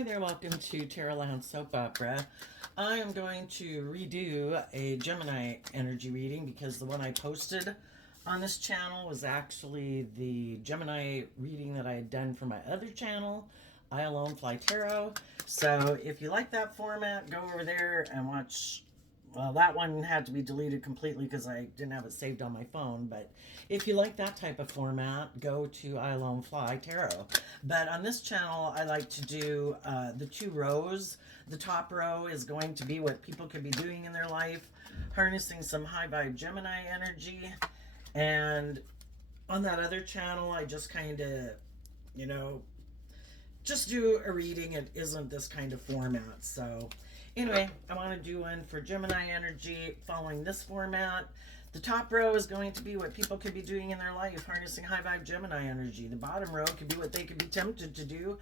Hi there, welcome to Terraland Soap Opera. I am going to redo a Gemini energy reading because the one I posted on this channel was actually the Gemini reading that I had done for my other channel, I Alone Fly Tarot. So if you like that format, go over there and watch. Well, that one had to be deleted completely because I didn't have it saved on my phone. But if you like that type of format, go to I Alone Fly Tarot. But on this channel, I like to do the two rows. The top row is going to be what people could be doing in their life, harnessing some high vibe Gemini energy. And on that other channel, I just kind of, you know, just do a reading. It isn't this kind of format. So anyway, I want to do one for Gemini energy following this format. The top row is going to be what people could be doing in their life, harnessing high vibe Gemini energy. The bottom row could be what they could be tempted to do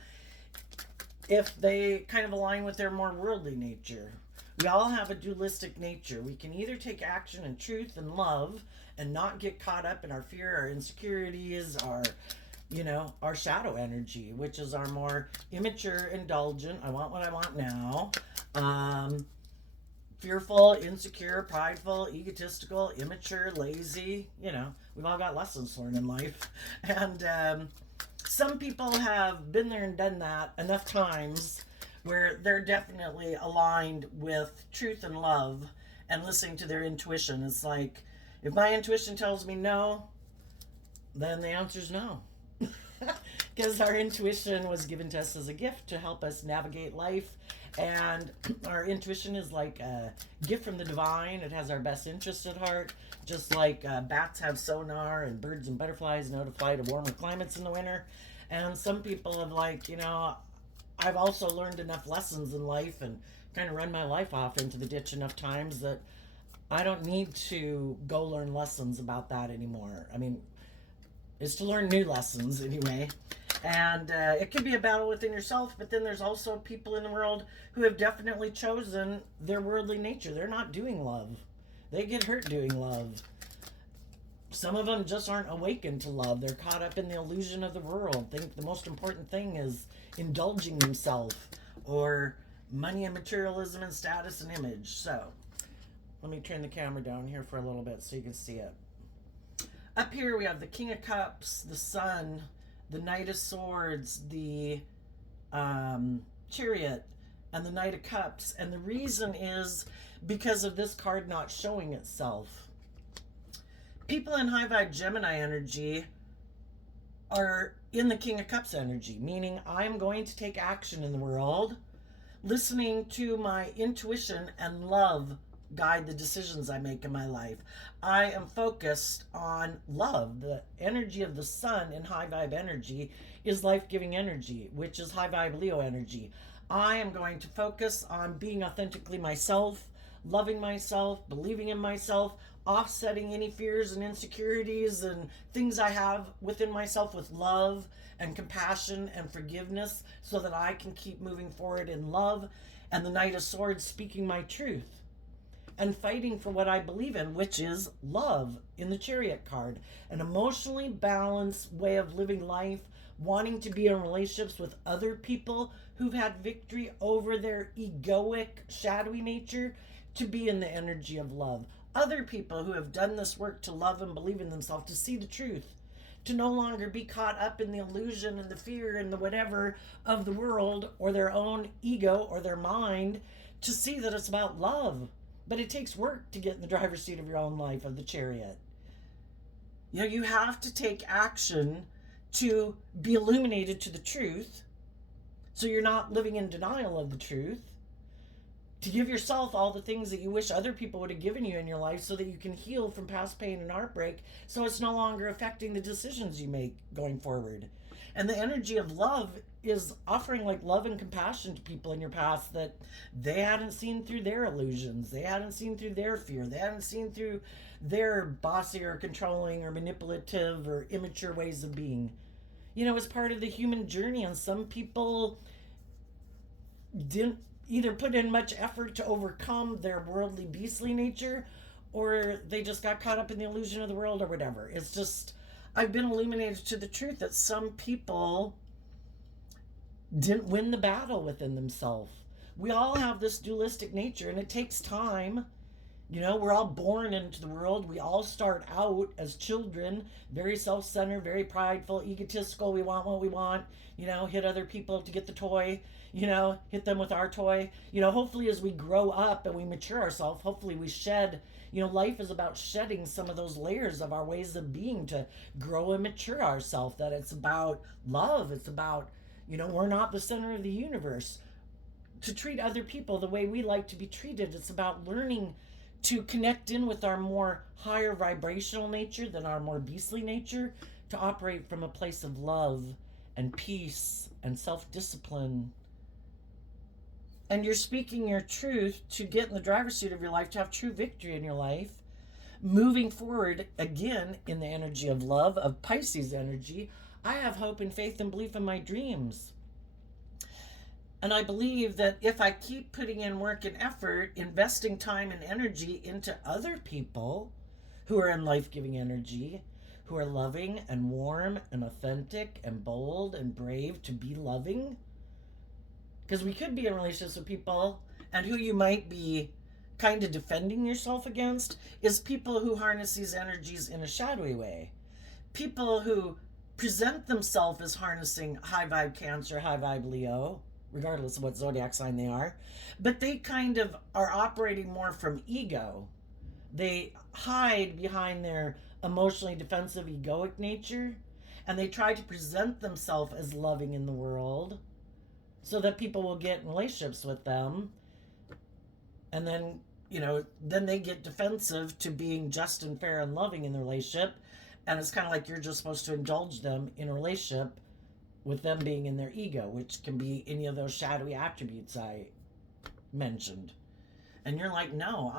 if they kind of align with their more worldly nature. We all have a dualistic nature. We can either take action in truth and love and not get caught up in our fear, our insecurities, our shadow energy, which is our more immature, indulgent, I want what I want now, fearful, insecure, prideful, egotistical, immature, lazy. We've all got lessons to learn in life. And some people have been there and done that enough times where they're definitely aligned with truth and love and listening to their intuition. It's like, if my intuition tells me no, then the answer is no. Because our intuition was given to us as a gift to help us navigate life. And our intuition is like a gift from the divine. It has our best interest at heart. Just like bats have sonar and birds and butterflies know to fly to warmer climates in the winter. And some people have I've also learned enough lessons in life and kind of run my life off into the ditch enough times that I don't need to go learn lessons about that anymore. I mean, it's to learn new lessons anyway. And it can be a battle within yourself, but then there's also people in the world who have definitely chosen their worldly nature. They're not doing love. They get hurt doing love. Some of them just aren't awakened to love. They're caught up in the illusion of the world. Think the most important thing is indulging themselves, or money and materialism and status and image. So let me turn the camera down here for a little bit so you can see it. Up here we have the King of Cups, the Sun, the Knight of Swords, the Chariot, and the Knight of Cups. And the reason is because of this card not showing itself. People in high vibe Gemini energy are in the King of Cups energy, meaning I'm going to take action in the world, listening to my intuition and love guide the decisions I make in my life. I am focused on love. The energy of the sun in high vibe energy is life-giving energy, which is high vibe Leo energy. I am going to focus on being authentically myself, loving myself, believing in myself, offsetting any fears and insecurities and things I have within myself with love and compassion and forgiveness so that I can keep moving forward in love. And the Knight of Swords speaking my truth and fighting for what I believe in, which is love in the Chariot card. An emotionally balanced way of living life, wanting to be in relationships with other people who've had victory over their egoic, shadowy nature, to be in the energy of love. Other people who have done this work to love and believe in themselves, to see the truth, to no longer be caught up in the illusion and the fear and the whatever of the world or their own ego or their mind, to see that it's about love. But it takes work to get in the driver's seat of your own life, of the Chariot. You have to take action to be illuminated to the truth, so you're not living in denial of the truth, to give yourself all the things that you wish other people would have given you in your life so that you can heal from past pain and heartbreak, so it's no longer affecting the decisions you make going forward. And the energy of love is offering love and compassion to people in your past that they hadn't seen through their illusions. They hadn't seen through their fear. They hadn't seen through their bossy or controlling or manipulative or immature ways of being. It's part of the human journey, and some people didn't either put in much effort to overcome their worldly, beastly nature, or they just got caught up in the illusion of the world or whatever. It's just, I've been illuminated to the truth that some people didn't win the battle within themselves. We all have this dualistic nature, and it takes time. You know, we're all born into the world. We all start out as children, very self centered, very prideful, egotistical. We want what we want, you know, hit other people to get the toy, you know, hit them with our toy. You know, hopefully, as we grow up and we mature ourselves, hopefully we shed, you know, life is about shedding some of those layers of our ways of being to grow and mature ourselves. That it's about love. It's about, you know, we're not the center of the universe. To treat other people the way we like to be treated. It's about learning to connect in with our more higher vibrational nature than our more beastly nature, to operate from a place of love and peace and self discipline. And you're speaking your truth to get in the driver's seat of your life, to have true victory in your life. Moving forward again in the energy of love, of Pisces energy, I have hope and faith and belief in my dreams. And I believe that if I keep putting in work and effort, investing time and energy into other people who are in life giving energy, who are loving and warm and authentic and bold and brave to be loving, because we could be in relationships with people and who you might be kind of defending yourself against is people who harness these energies in a shadowy way. People who present themselves as harnessing high vibe Cancer, high vibe Leo, regardless of what zodiac sign they are, but they kind of are operating more from ego. They hide behind their emotionally defensive, egoic nature, and they try to present themselves as loving in the world so that people will get in relationships with them. And then, you know, then they get defensive to being just and fair and loving in the relationship. And it's kind of like you're just supposed to indulge them in a relationship with them being in their ego, which can be any of those shadowy attributes I mentioned. And you're like, no,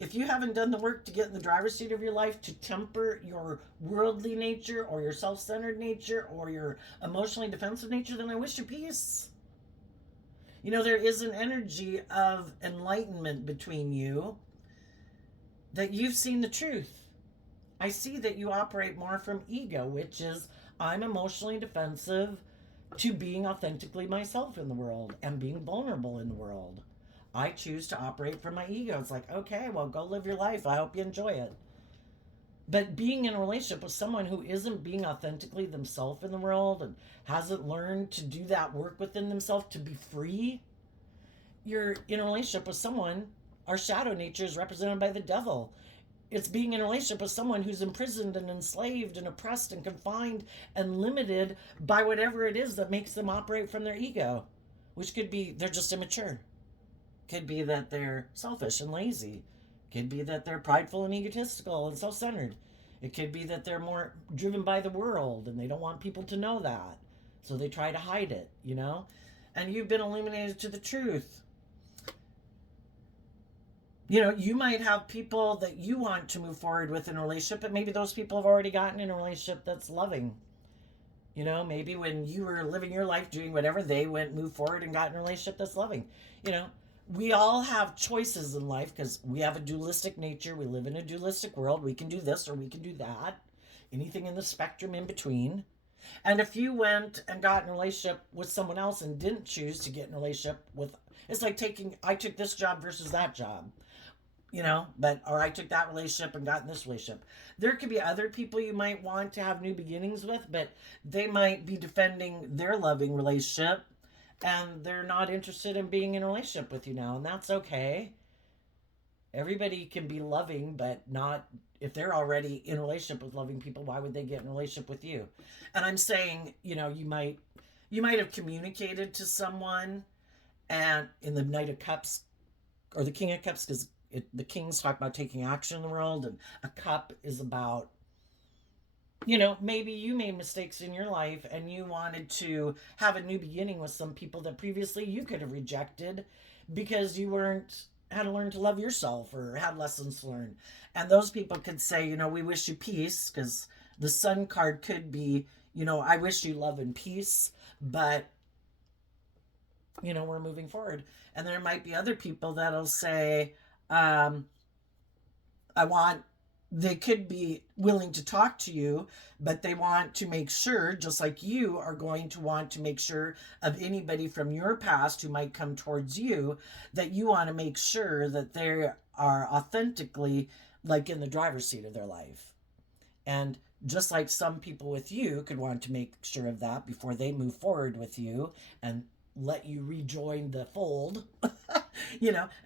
if you haven't done the work to get in the driver's seat of your life to temper your worldly nature or your self centered nature or your emotionally defensive nature, then I wish you peace. You know, there is an energy of enlightenment between you that you've seen the truth. I see that you operate more from ego, which is I'm emotionally defensive to being authentically myself in the world and being vulnerable in the world. I choose to operate from my ego. It's like, okay, well, go live your life. I hope you enjoy it. But being in a relationship with someone who isn't being authentically themselves in the world and hasn't learned to do that work within themselves to be free, you're in a relationship with someone, our shadow nature is represented by the devil. It's being in a relationship with someone who's imprisoned and enslaved and oppressed and confined and limited by whatever it is that makes them operate from their ego, which could be they're just immature. Could be that they're selfish and lazy. Could be that they're prideful and egotistical and self centered. It could be that they're more driven by the world and they don't want people to know that. So they try to hide it, you know? And you've been illuminated to the truth. You know, you might have people that you want to move forward with in a relationship, but maybe those people have already gotten in a relationship that's loving. You know, maybe when you were living your life doing whatever, they went, moved forward and got in a relationship that's loving. You know, we all have choices in life because we have a dualistic nature. We live in a dualistic world. We can do this or we can do that. Anything in the spectrum in between. And if you went and got in a relationship with someone else and didn't choose to get in a relationship with, it's like I took this job versus that job, you know, or I took that relationship and got in this relationship. There could be other people you might want to have new beginnings with, but they might be defending their loving relationship and they're not interested in being in a relationship with you now, and that's okay. Everybody can be loving, but not if they're already in a relationship with loving people. Why would they get in a relationship with you? And I'm saying, you know, you might have communicated to someone, and in the Knight of Cups or the King of Cups, because the kings talk about taking action in the world, and a cup is about, you know, maybe you made mistakes in your life and you wanted to have a new beginning with some people that previously you could have rejected because you weren't had to learn to love yourself or had lessons to learn. And those people could say, you know, we wish you peace, because the sun card could be, you know, I wish you love and peace, but you know, we're moving forward. And there might be other people that'll say, I want They could be willing to talk to you, but they want to make sure, just like you are going to want to make sure of anybody from your past who might come towards you, that you want to make sure that they are authentically like in the driver's seat of their life. And just like some people with you could want to make sure of that before they move forward with you and let you rejoin the fold,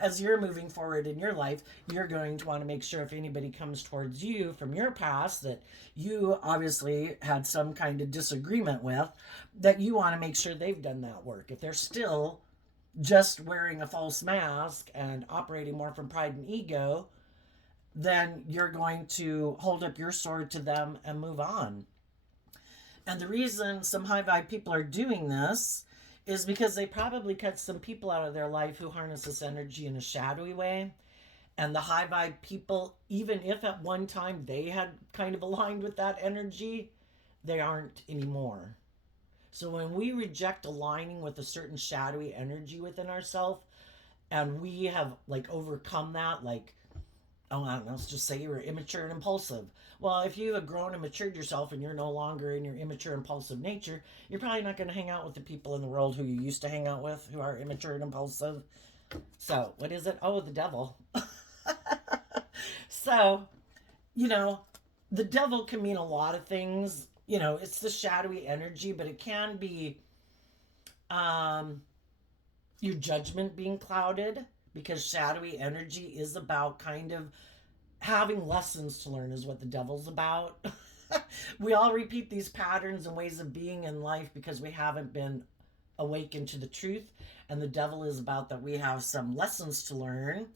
as you're moving forward in your life, you're going to want to make sure if anybody comes towards you from your past that you obviously had some kind of disagreement with, that you want to make sure they've done that work. If they're still just wearing a false mask and operating more from pride and ego, then you're going to hold up your sword to them and move on. And the reason some high vibe people are doing this is because they probably cut some people out of their life who harness this energy in a shadowy way. And the high vibe people, even if at one time they had kind of aligned with that energy, they aren't anymore. So when we reject aligning with a certain shadowy energy within ourselves, and we have like overcome that, like, oh, I don't know, let's just say you were immature and impulsive. Well, if you have grown and matured yourself and you're no longer in your immature, impulsive nature, you're probably not going to hang out with the people in the world who you used to hang out with who are immature and impulsive. So, what is it? Oh, the devil. So, you know, the devil can mean a lot of things. It's the shadowy energy, but it can be um, your judgment being clouded, because shadowy energy is about kind of having lessons to learn, is what the devil's about. We all repeat these patterns and ways of being in life because we haven't been awakened to the truth. And the devil is about that we have some lessons to learn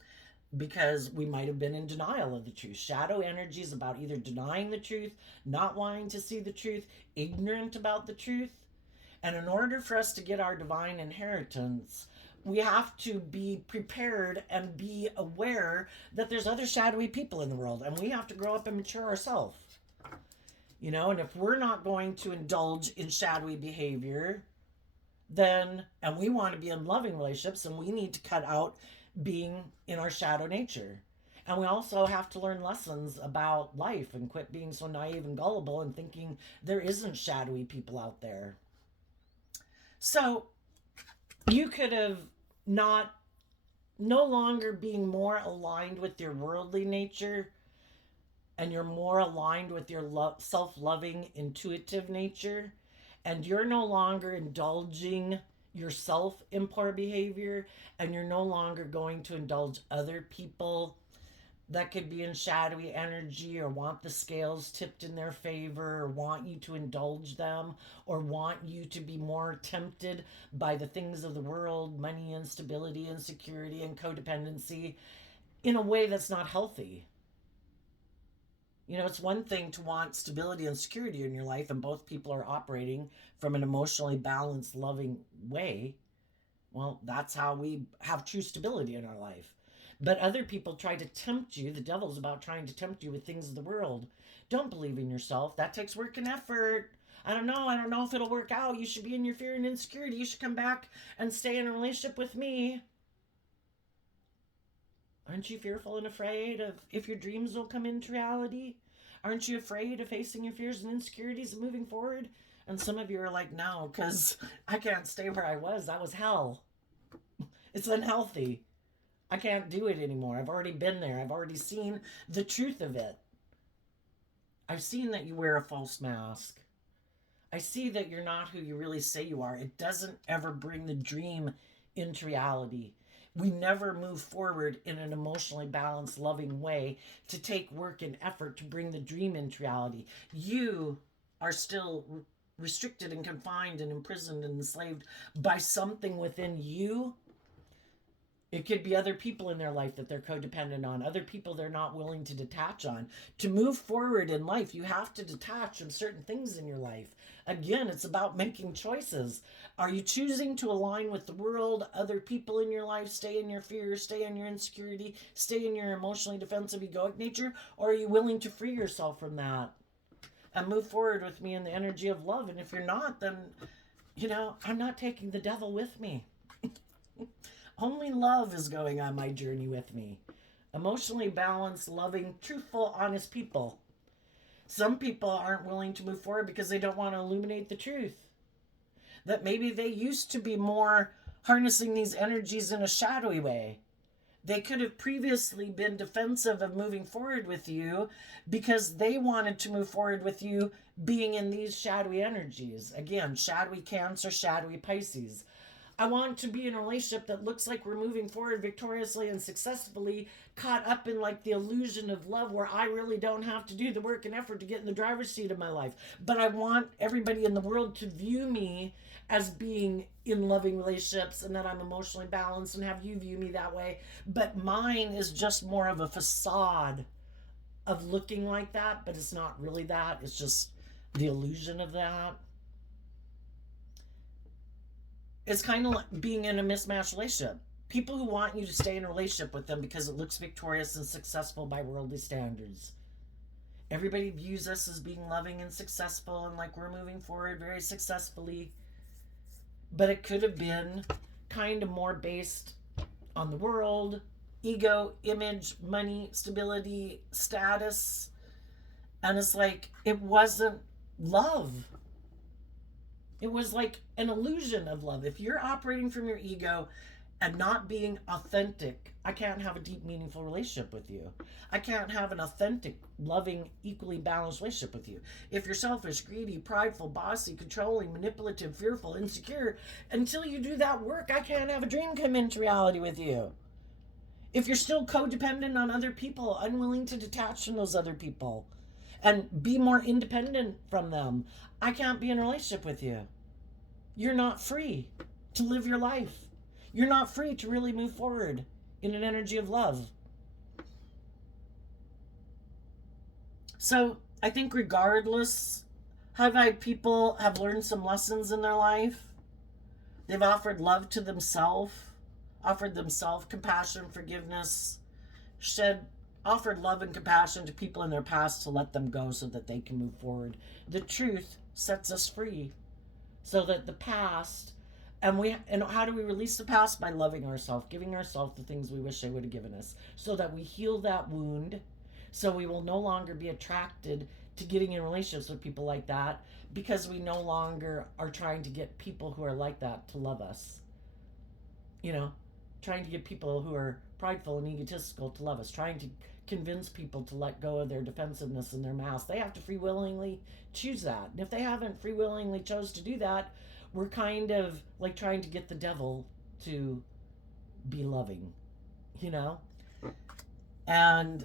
because we might have been in denial of the truth. Shadow energy is about either denying the truth, not wanting to see the truth, ignorant about the truth. And in order for us to get our divine inheritance, we have to be prepared and be aware that there's other shadowy people in the world, and we have to grow up and mature ourselves. And if we're not going to indulge in shadowy behavior, then, and we want to be in loving relationships, and we need to cut out being in our shadow nature. And we also have to learn lessons about life and quit being so naive and gullible and thinking there isn't shadowy people out there. So you could have no longer being more aligned with your worldly nature, and you're more aligned with your self-loving, intuitive nature, and you're no longer indulging yourself in poor behavior, and you're no longer going to indulge other people that could be in shadowy energy or want the scales tipped in their favor or want you to indulge them or want you to be more tempted by the things of the world, money, instability, insecurity, and codependency in a way that's not healthy. It's one thing to want stability and security in your life, and both people are operating from an emotionally balanced, loving way. Well, that's how we have true stability in our life. But other people try to tempt you. The devil's about trying to tempt you with things of the world. Don't believe in yourself. That takes work and effort. I don't know if it'll work out. You should be in your fear and insecurity. You should come back and stay in a relationship with me. Aren't you fearful and afraid of if your dreams will come into reality? Aren't you afraid of facing your fears and insecurities and moving forward? And some of you are like, no, because I can't stay where I was. That was hell. It's unhealthy. I can't do it anymore. I've already been there. I've already seen the truth of it. I've seen that you wear a false mask. I see that you're not who you really say you are. It doesn't ever bring the dream into reality. We never move forward in an emotionally balanced, loving way to take work and effort to bring the dream into reality. You are still restricted and confined and imprisoned and enslaved by something within you. It could be other people in their life that they're codependent on, other people they're not willing to detach on. To move forward in life, you have to detach from certain things in your life. Again, it's about making choices. Are you choosing to align with the world, other people in your life, stay in your fear, stay in your insecurity, stay in your emotionally defensive, egoic nature? Or are you willing to free yourself from that and move forward with me in the energy of love? And if you're not, then, I'm not taking the devil with me. Only love is going on my journey with me. Emotionally balanced, loving, truthful, honest people. Some people aren't willing to move forward because they don't want to illuminate the truth. That maybe they used to be more harnessing these energies in a shadowy way. They could have previously been defensive of moving forward with you because they wanted to move forward with you being in these shadowy energies. Again, shadowy Cancer, shadowy Pisces. I want to be in a relationship that looks like we're moving forward victoriously and successfully, caught up in like the illusion of love where I really don't have to do the work and effort to get in the driver's seat of my life. But I want everybody in the world to view me as being in loving relationships and that I'm emotionally balanced and have you view me that way. But mine is just more of a facade of looking like that, but it's not really that. It's just the illusion of that. It's kind of like being in a mismatched relationship. People who want you to stay in a relationship with them because it looks victorious and successful by worldly standards. Everybody views us as being loving and successful and like we're moving forward very successfully. But it could have been kind of more based on the world, ego, image, money, stability, status. And it's like, it wasn't love. It was like an illusion of love. If you're operating from your ego and not being authentic, I can't have a deep, meaningful relationship with you. I can't have an authentic, loving, equally balanced relationship with you. If you're selfish, greedy, prideful, bossy, controlling, manipulative, fearful, insecure, until you do that work, I can't have a dream come into reality with you. If you're still codependent on other people, unwilling to detach from those other people and be more independent from them, I can't be in a relationship with you. You're not free to live your life. You're not free to really move forward in an energy of love. So I think regardless, high vibe people have learned some lessons in their life. They've offered love to themselves, offered themselves compassion, forgiveness, offered love and compassion to people in their past to let them go so that they can move forward. The truth sets us free so that the past, and how do we release the past? By loving ourselves, giving ourselves the things we wish they would have given us so that we heal that wound, so we will no longer be attracted to getting in relationships with people like that because we no longer are trying to get people who are like that to love us. You know, trying to get people who are prideful and egotistical to love us, trying to convince people to let go of their defensiveness and their mask. They have to free willingly choose that. And if they haven't free willingly chose to do that, we're kind of like trying to get the devil to be loving, you know? And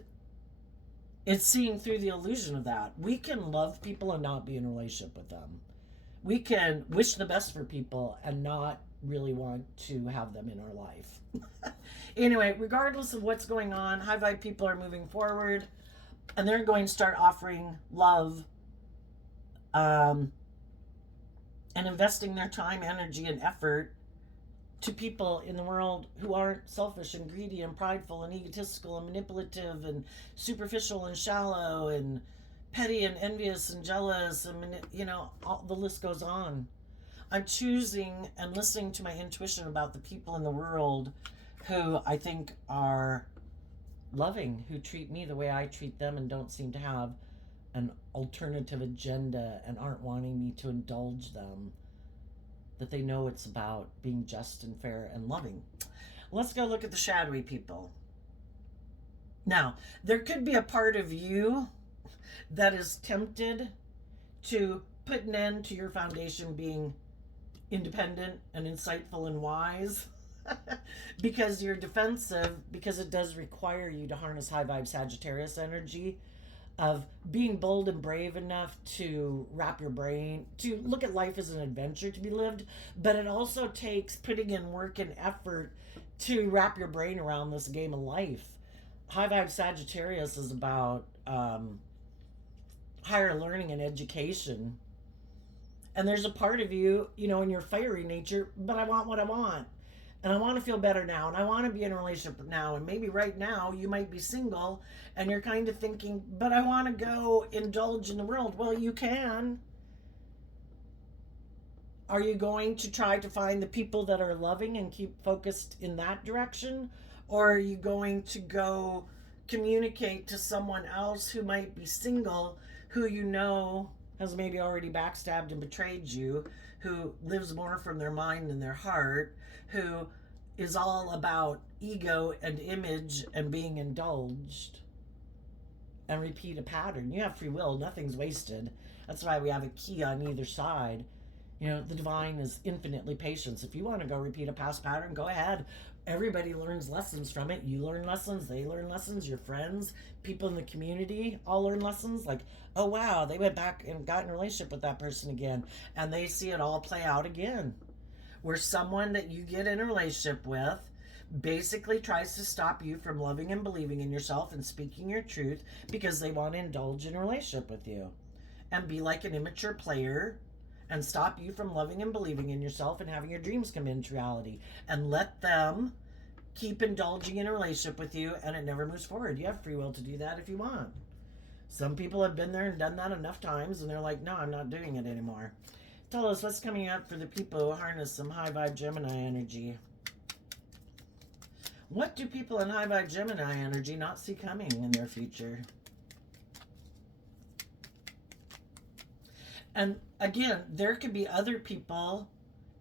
it's seeing through the illusion of that. We can love people and not be in a relationship with them. We can wish the best for people and not really want to have them in our life. Anyway, regardless of what's going on, high vibe people are moving forward and they're going to start offering love and investing their time, energy, and effort to people in the world who aren't selfish and greedy and prideful and egotistical and manipulative and superficial and shallow and petty and envious and jealous and, you know, all, the list goes on. I'm choosing and listening to my intuition about the people in the world who I think are loving, who treat me the way I treat them and don't seem to have an alternative agenda and aren't wanting me to indulge them, that they know it's about being just and fair and loving. Let's go look at the shadowy people. Now, there could be a part of you that is tempted to put an end to your foundation being independent and insightful and wise because you're defensive, because it does require you to harness high vibe Sagittarius energy of being bold and brave enough to wrap your brain, to look at life as an adventure to be lived, but it also takes putting in work and effort to wrap your brain around this game of life. High vibe Sagittarius is about higher learning and education. And there's a part of you, you know, in your fiery nature, but I want what I want. And I want to feel better now. And I want to be in a relationship now. And maybe right now you might be single and you're kind of thinking, but I want to go indulge in the world. Well, you can. Are you going to try to find the people that are loving and keep focused in that direction? Or are you going to go communicate to someone else who might be single, who you know has maybe already backstabbed and betrayed you, who lives more from their mind than their heart, who is all about ego and image and being indulged, and repeat a pattern. You have free will, nothing's wasted. That's why we have a key on either side. You know, the divine is infinitely patient. If you want to go repeat a past pattern, go ahead. Everybody learns lessons from it. You learn lessons, they learn lessons, your friends, people in the community all learn lessons. Like, oh wow, they went back and got in a relationship with that person again, and they see it all play out again. Where someone that you get in a relationship with basically tries to stop you from loving and believing in yourself and speaking your truth because they want to indulge in a relationship with you and be like an immature player and stop you from loving and believing in yourself and having your dreams come into reality, and let them keep indulging in a relationship with you, and it never moves forward. You have free will to do that if you want. Some people have been there and done that enough times, and they're like, no, I'm not doing it anymore. Tell us what's coming up for the people who harness some high vibe Gemini energy. What do people in high vibe Gemini energy not see coming in their future? And again, there could be other people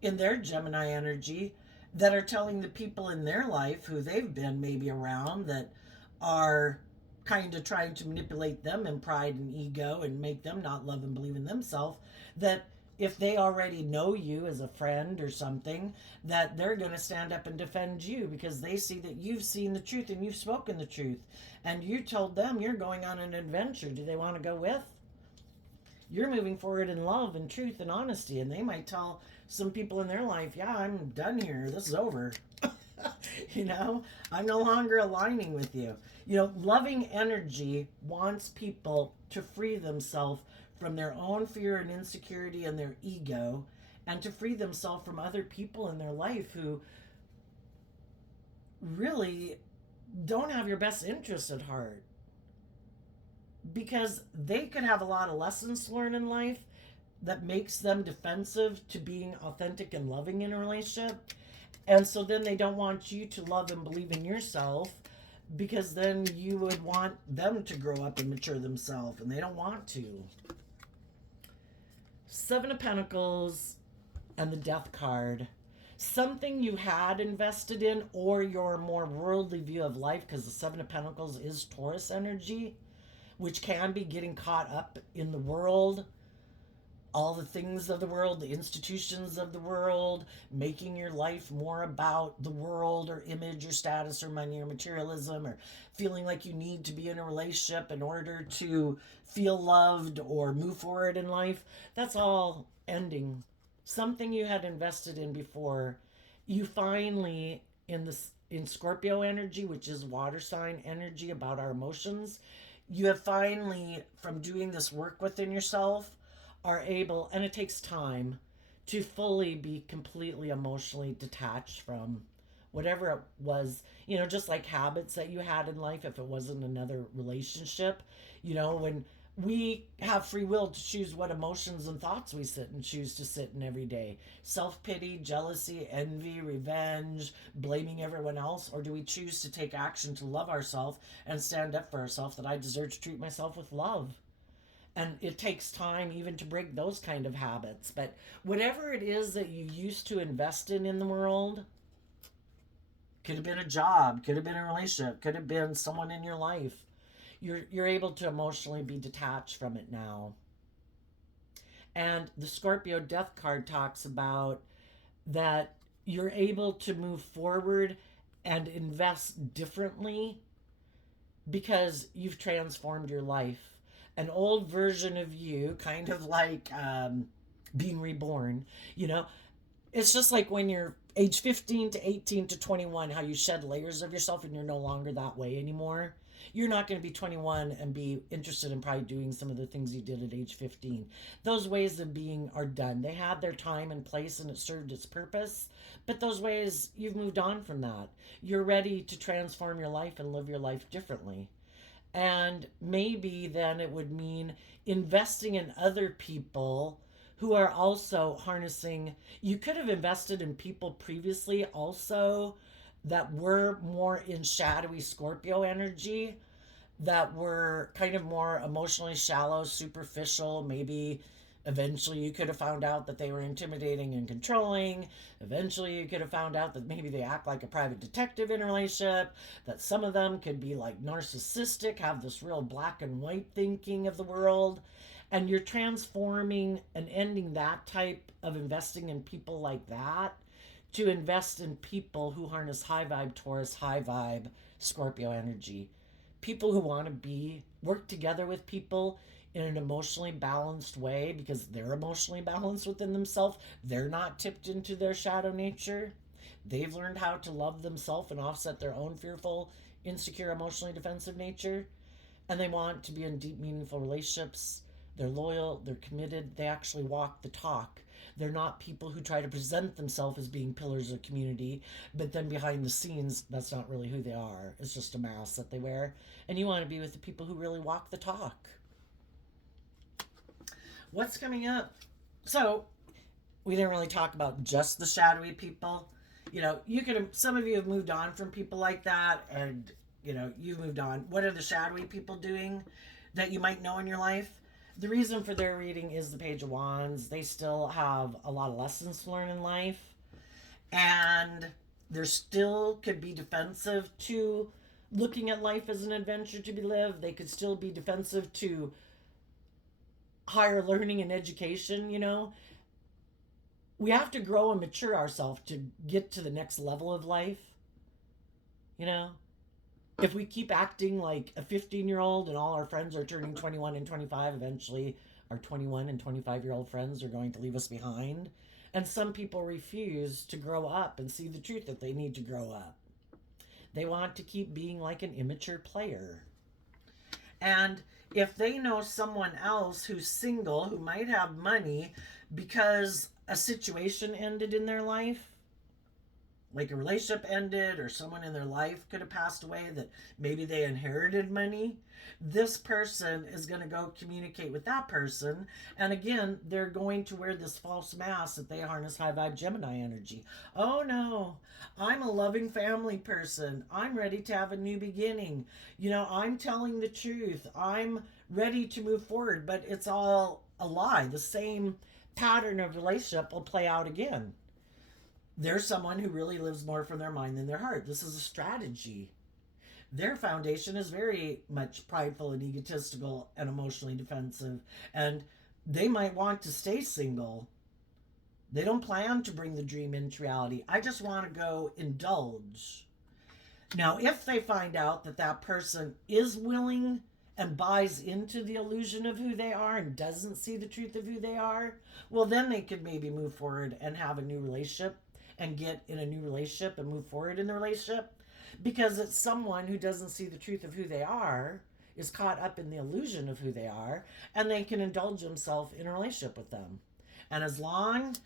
in their Gemini energy that are telling the people in their life who they've been maybe around that are kind of trying to manipulate them in pride and ego and make them not love and believe in themselves, that if they already know you as a friend or something, that they're going to stand up and defend you because they see that you've seen the truth and you've spoken the truth. And you told them you're going on an adventure. Do they want to go with? You're moving forward in love and truth and honesty. And they might tell some people in their life, yeah, I'm done here. This is over. You know, I'm no longer aligning with you. You know, loving energy wants people to free themselves from their own fear and insecurity and their ego, and to free themselves from other people in their life who really don't have your best interest at heart, because they could have a lot of lessons to learn in life that makes them defensive to being authentic and loving in a relationship. And so then they don't want you to love and believe in yourself, because then you would want them to grow up and mature themselves, and they don't want to. Seven of Pentacles and the Death card. Something you had invested in, or your more worldly view of life, because the Seven of Pentacles is Taurus energy, which can be getting caught up in the world, all the things of the world, the institutions of the world, making your life more about the world or image or status or money or materialism, or feeling like you need to be in a relationship in order to feel loved or move forward in life. That's all ending. Something you had invested in before, you finally, in Scorpio energy, which is water sign energy about our emotions, you have finally, from doing this work within yourself, are able, and it takes time, to fully be completely emotionally detached from whatever it was, you know, just like habits that you had in life, if it wasn't another relationship. You know, when we have free will to choose what emotions and thoughts we sit and choose to sit in every day. Self-pity, jealousy, envy, revenge, blaming everyone else, or do we choose to take action to love ourselves and stand up for ourselves, that I deserve to treat myself with love? And it takes time even to break those kind of habits. But whatever it is that you used to invest in the world, could have been a job, could have been a relationship, could have been someone in your life, you're able to emotionally be detached from it now. And the Scorpio Death card talks about that you're able to move forward and invest differently because you've transformed your life. An old version of you, kind of like being reborn, you know. It's just like when you're age 15 to 18 to 21, how you shed layers of yourself and you're no longer that way anymore. You're not going to be 21 and be interested in probably doing some of the things you did at age 15. Those ways of being are done. They had their time and place and it served its purpose. But those ways, you've moved on from that. You're ready to transform your life and live your life differently. And maybe then it would mean investing in other people who are also harnessing. You could have invested in people previously also that were more in shadowy Scorpio energy, that were kind of more emotionally shallow, superficial. Maybe eventually you could have found out that they were intimidating and controlling. Eventually you could have found out that maybe they act like a private detective in a relationship, that some of them could be like narcissistic, have this real black and white thinking of the world. And you're transforming and ending that type of investing in people like that to invest in people who harness high vibe Taurus, high vibe Scorpio energy. People who want to work together with people in an emotionally balanced way because they're emotionally balanced within themselves. They're not tipped into their shadow nature. They've learned how to love themselves and offset their own fearful, insecure, emotionally defensive nature. And they want to be in deep, meaningful relationships. They're loyal, they're committed, they actually walk the talk. They're not people who try to present themselves as being pillars of community, but then behind the scenes, that's not really who they are. It's just a mask that they wear. And you want to be with the people who really walk the talk. What's coming up? So, we didn't really talk about just the shadowy people. You know, some of you have moved on from people like that, and, you've moved on. What are the shadowy people doing that you might know in your life? The reason for their reading is the Page of Wands. They still have a lot of lessons to learn in life. And there still could be defensive to looking at life as an adventure to be lived. They could still be defensive to higher learning and education, We have to grow and mature ourselves to get to the next level of life, If we keep acting like a 15-year-old and all our friends are turning 21 and 25, eventually our 21 and 25-year-old friends are going to leave us behind. And some people refuse to grow up and see the truth that they need to grow up. They want to keep being like an immature player. And if they know someone else who's single, who might have money because a situation ended in their life, like a relationship ended or someone in their life could have passed away that maybe they inherited money, this person is going to go communicate with that person. And again, they're going to wear this false mask that they harness high vibe Gemini energy. Oh no, I'm a loving family person. I'm ready to have a new beginning. I'm telling the truth. I'm ready to move forward, but it's all a lie. The same pattern of relationship will play out again. There's someone who really lives more from their mind than their heart. This is a strategy. Their foundation is very much prideful and egotistical and emotionally defensive. And they might want to stay single. They don't plan to bring the dream into reality. I just want to go indulge. Now, if they find out that that person is willing and buys into the illusion of who they are and doesn't see the truth of who they are, well, then they could maybe move forward and have a new relationship and get in a new relationship and move forward in the relationship, because it's someone who doesn't see the truth of who they are, is caught up in the illusion of who they are, and they can indulge themselves in a relationship with them. And as long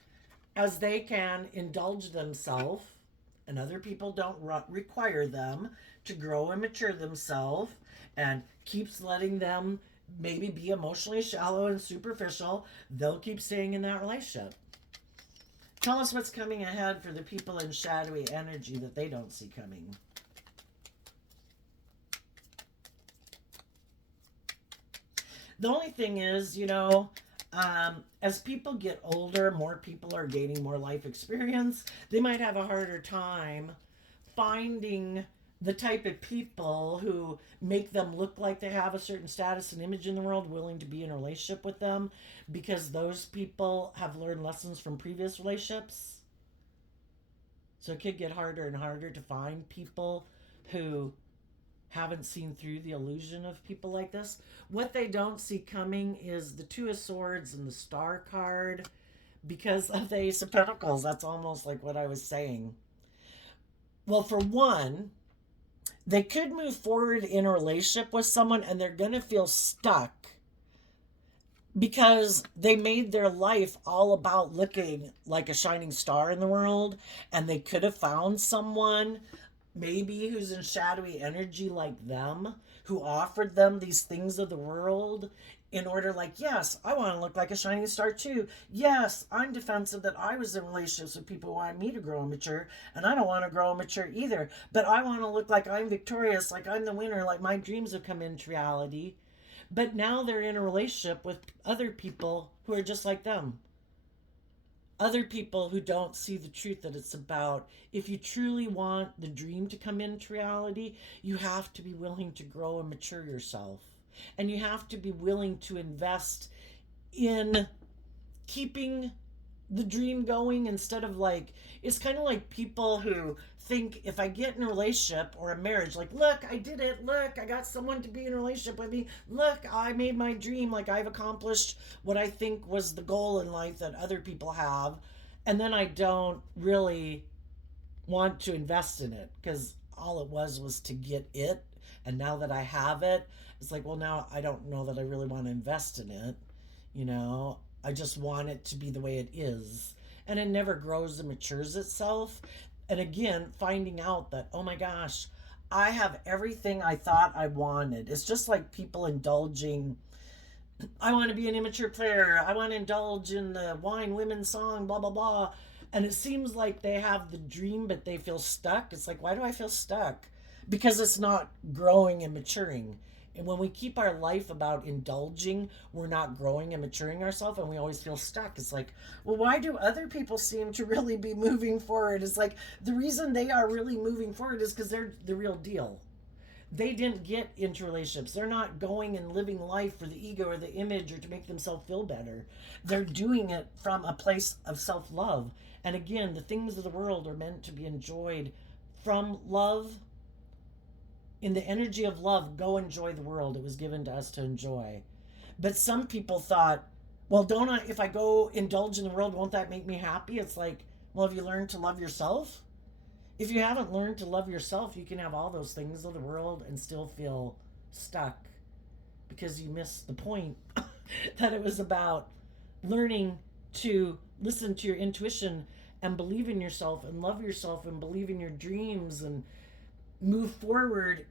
as they can indulge themselves and other people don't require them to grow and mature themselves and keeps letting them maybe be emotionally shallow and superficial, they'll keep staying in that relationship. Tell us what's coming ahead for the people in shadowy energy that they don't see coming. The only thing is, as people get older, more people are gaining more life experience. They might have a harder time finding the type of people who make them look like they have a certain status and image in the world, willing to be in a relationship with them, because those people have learned lessons from previous relationships. So it could get harder and harder to find people who haven't seen through the illusion of people like this. What they don't see coming is the Two of Swords and the Star card, because of the Ace of Pentacles. That's almost like what I was saying. Well, for one, they could move forward in a relationship with someone and they're going to feel stuck because they made their life all about looking like a shining star in the world, and they could have found someone maybe who's in shadowy energy like them, who offered them these things of the world in order, like, yes, I want to look like a shining star too. Yes, I'm defensive that I was in relationships with people who want me to grow and mature, and I don't want to grow and mature either. But I want to look like I'm victorious, like I'm the winner, like my dreams have come into reality. But now they're in a relationship with other people who are just like them. Other people who don't see the truth that it's about. If you truly want the dream to come into reality, you have to be willing to grow and mature yourself. And you have to be willing to invest in keeping the dream going, instead of, like, it's kind of like people who think, if I get in a relationship or a marriage, like, look, I did it, look, I got someone to be in a relationship with me, look, I made my dream, like I've accomplished what I think was the goal in life that other people have, and then I don't really want to invest in it because all it was to get it. And now that I have it, it's like, well, now I don't know that I really want to invest in it. You know, I just want it to be the way it is. And it never grows and matures itself. And again, finding out that, oh my gosh, I have everything I thought I wanted. It's just like people indulging. I want to be an immature player. I want to indulge in the wine women song, blah, blah, blah. And it seems like they have the dream, but they feel stuck. It's like, why do I feel stuck? Because it's not growing and maturing. And when we keep our life about indulging, we're not growing and maturing ourselves, and we always feel stuck. It's like, well, why do other people seem to really be moving forward? It's like the reason they are really moving forward is because they're the real deal. They didn't get into relationships. They're not going and living life for the ego or the image or to make themselves feel better. They're doing it from a place of self-love. And again, the things of the world are meant to be enjoyed from love. In the energy of love, go enjoy the world. It was given to us to enjoy. But some people thought, well, don't I, if I go indulge in the world, won't that make me happy? It's like, well, have you learned to love yourself? If you haven't learned to love yourself, you can have all those things of the world and still feel stuck because you missed the point that it was about learning to listen to your intuition and believe in yourself and love yourself and believe in your dreams and move forward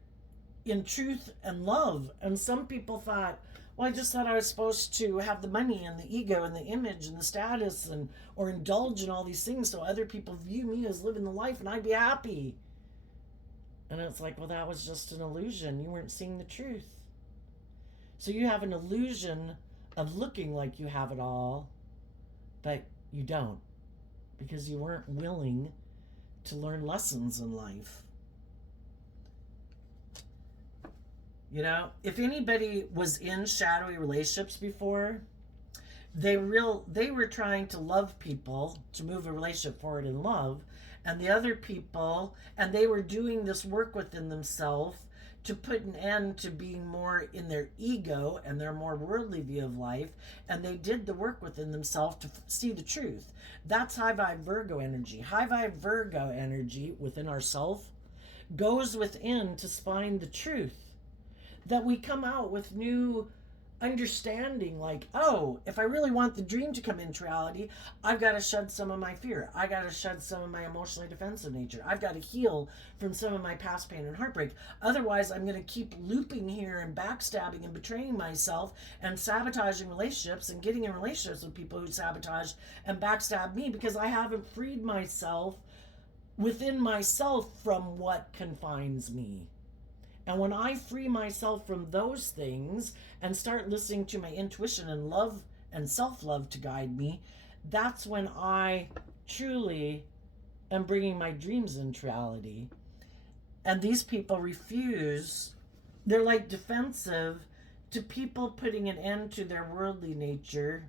in truth and love. And some people thought, well, I just thought I was supposed to have the money and the ego and the image and the status and or indulge in all these things so other people view me as living the life and I'd be happy. And it's like, well, that was just an illusion. You weren't seeing the truth. So you have an illusion of looking like you have it all, but you don't, because you weren't willing to learn lessons in life. You know, if anybody was in shadowy relationships before, they were trying to love people, to move a relationship forward in love, and the other people, and they were doing this work within themselves to put an end to being more in their ego and their more worldly view of life, and they did the work within themselves to see the truth. That's high vibe Virgo energy. High vibe Virgo energy within ourself goes within to find the truth, that we come out with new understanding, like, oh, if I really want the dream to come into reality, I've got to shed some of my fear. I got to shed some of my emotionally defensive nature. I've got to heal from some of my past pain and heartbreak. Otherwise, I'm going to keep looping here and backstabbing and betraying myself and sabotaging relationships and getting in relationships with people who sabotage and backstab me because I haven't freed myself within myself from what confines me. And when I free myself from those things and start listening to my intuition and love and self-love to guide me, that's when I truly am bringing my dreams into reality. And these people refuse. They're like defensive to people putting an end to their worldly nature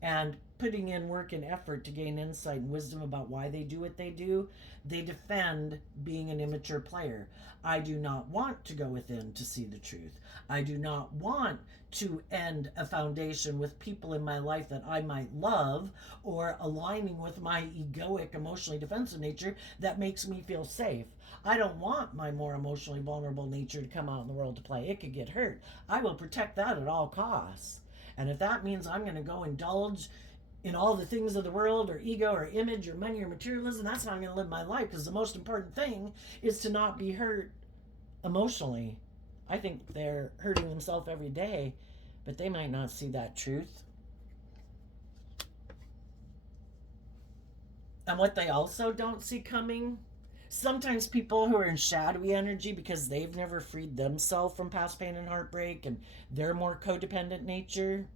and putting in work and effort to gain insight and wisdom about why they do what they do. They defend being an immature player. I do not want to go within to see the truth. I do not want to end a foundation with people in my life that I might love or aligning with my egoic, emotionally defensive nature that makes me feel safe. I don't want my more emotionally vulnerable nature to come out in the world to play. It could get hurt. I will protect that at all costs. And if that means I'm going to go indulge in all the things of the world or ego or image or money or materialism, that's how I'm going to live my life, because the most important thing is to not be hurt emotionally. I think they're hurting themselves every day but they might not see that truth. And what they also don't see coming, sometimes people who are in shadowy energy because they've never freed themselves from past pain and heartbreak and they're more codependent nature,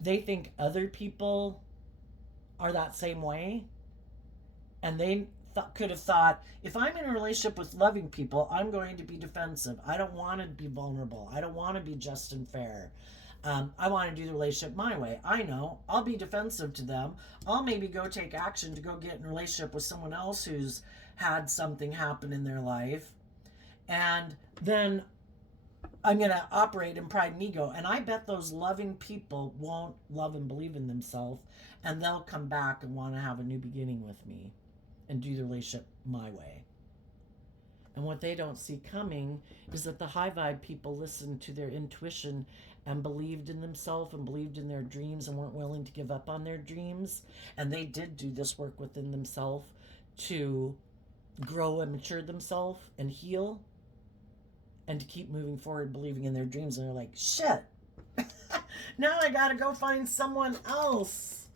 they think other people are that same way. And they could have thought, if I'm in a relationship with loving people, I'm going to be defensive. I don't want to be vulnerable. I don't want to be just and fair. I want to do the relationship my way. I know I'll be defensive to them. I'll maybe go take action to go get in a relationship with someone else who's had something happen in their life. And then I'm going to operate in pride and ego. And I bet those loving people won't love and believe in themselves. And they'll come back and want to have a new beginning with me and do the relationship my way. And what they don't see coming is that the high vibe people listened to their intuition and believed in themselves and believed in their dreams and weren't willing to give up on their dreams. And they did do this work within themselves to grow and mature themselves and heal and to keep moving forward, believing in their dreams. And they're like, shit, now I got to go find someone else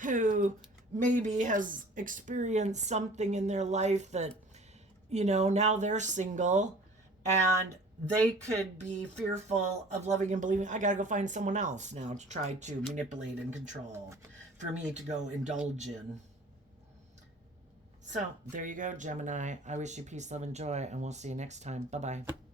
who maybe has experienced something in their life that, you know, now they're single and they could be fearful of loving and believing. I got to go find someone else now to try to manipulate and control for me to go indulge in. So there you go, Gemini. I wish you peace, love, and joy, and we'll see you next time. Bye-bye.